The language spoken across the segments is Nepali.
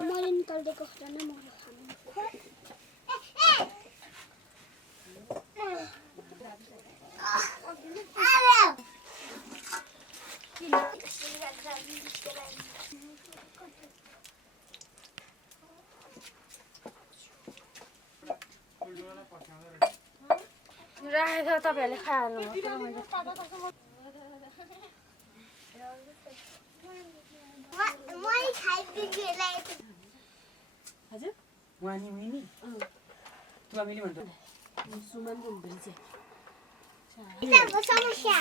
मैले निकालिदिएको खजाना मैले खानु राखेको तपाईँहरूले खाइहाल्नु हजुर वानी मिनी तुला मिनी भन्छु सुमन बोल्दै चाहिँ समस्या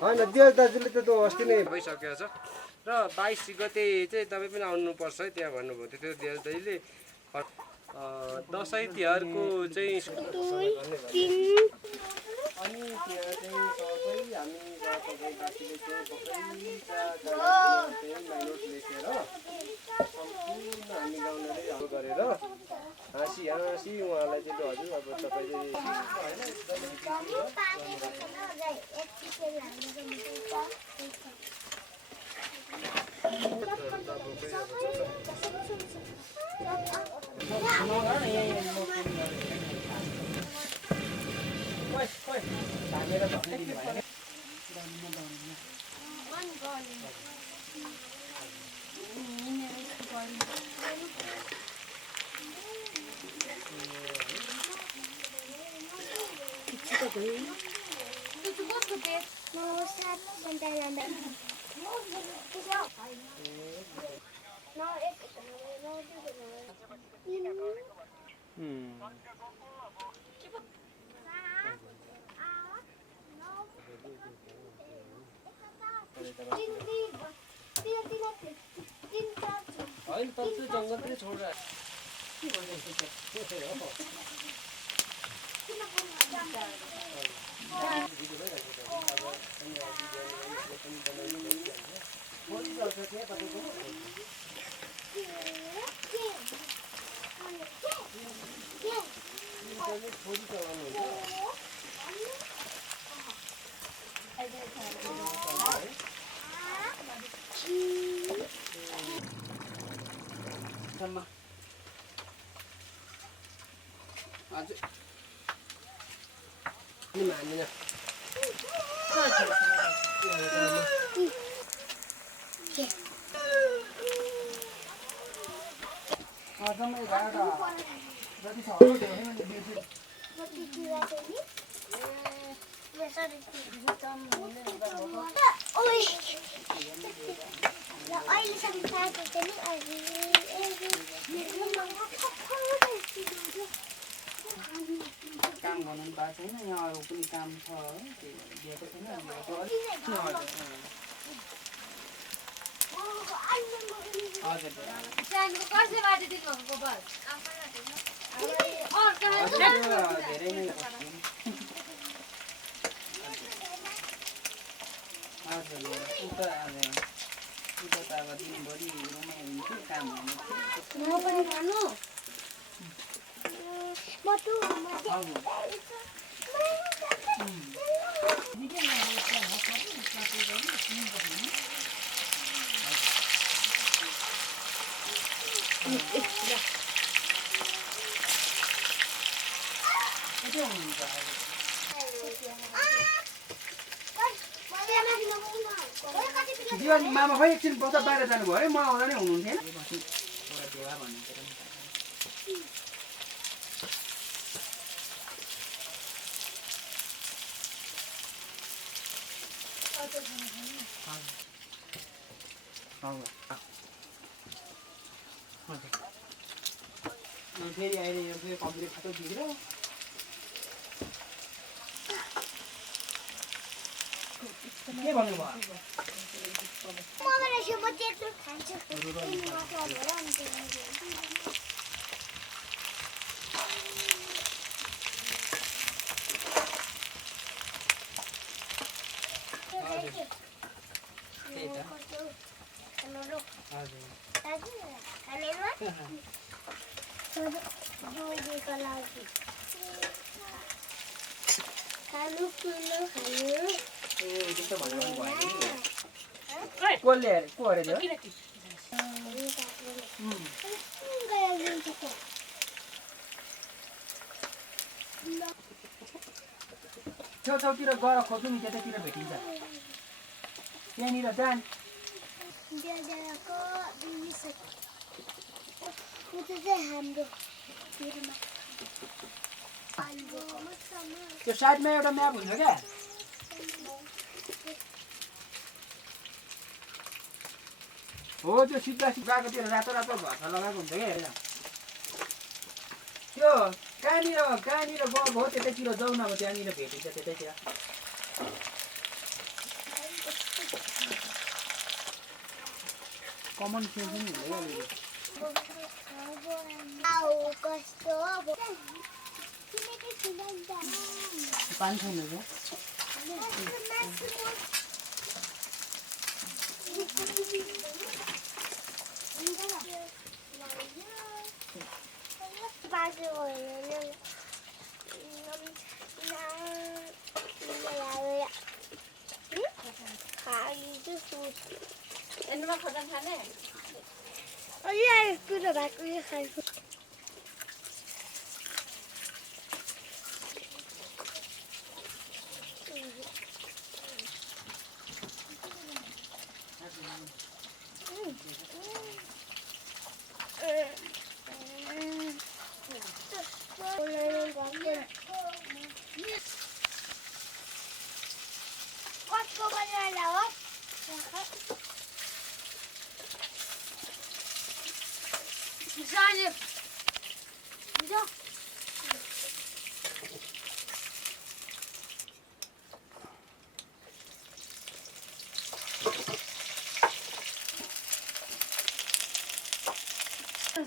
होइन देव दाजुले त अस्ति नै भइसकेको छ र 22 गते चाहिँ तपाईँ पनि आउनुपर्छ है त्यहाँ भन्नुभयो त्यो देव दाजुले दसैँ तिहारको चाहिँ अनि त्यहाँ चाहिँ सबै हामी तपाईँबासीले चाहिँ माइनोट लेखेर सम्पूर्ण हामी गाउँले गरेर हाँसी हाँसी उहाँलाई चाहिँ हजुर अब तपाईँले होइन तब चाहिँ जङ्गलतिर छोडेर आज नि मान्दिनँ काम गर्नु पाएको छैन यहाँ अरू पनि काम छ है दिएको छैन धेरै नै हजुर उता त अब दिनभरि रुमै हुन्थ्यो काम हुन्थ्यो दिवाली मामा खै एकछिन बजार बाहिर जानुभयो है म आउँदा नै हुनुहुन्थेन फेरि अहिले यो फेरि कम्प्लिट खातो दिएर के भन्नुभयो कसले को अरे त्यो छेउछाउतिर गएर खोज्नु नि त्यतातिर भेटिन्छ त्यहाँनिर जान त्यो साइडमा एउटा म्याप हुन्छ क्या हो त्यो सिधा सिधाको त्यो रातो रातो भर्खा लगाएको हुन्छ क्या हेरेर त्यो कहाँनिर गएको हो त्यतैतिर जाउँ न अब त्यहाँनिर भेटिन्छ त्यतैतिर कमन सेन्स पनि हुँदैन अलिअलि पानी छैन एन्डमा खोजन खाने कुरो भएको यो खाएको कसको बनाएर हो जाने जा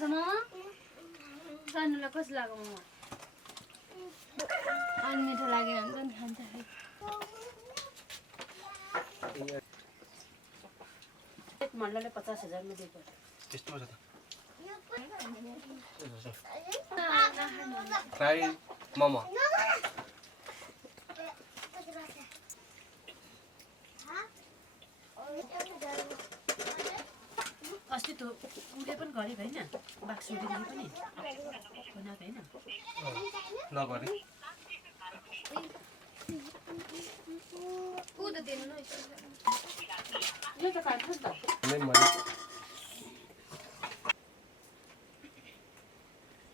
मामा सानोलाई कस्तो लाग्यो मामा अनि मिठो लागेन भने पनि खान्छ एक मण्डलले 50,000 मा दिएको त्यस्तो छ त फ्राई मोमो अस्ति त उले पनि गरेको हैन बाक्सुडीले पनि बनाएको हैन नगरे उ त दिनु न यो त खान्छ नि त नै मैले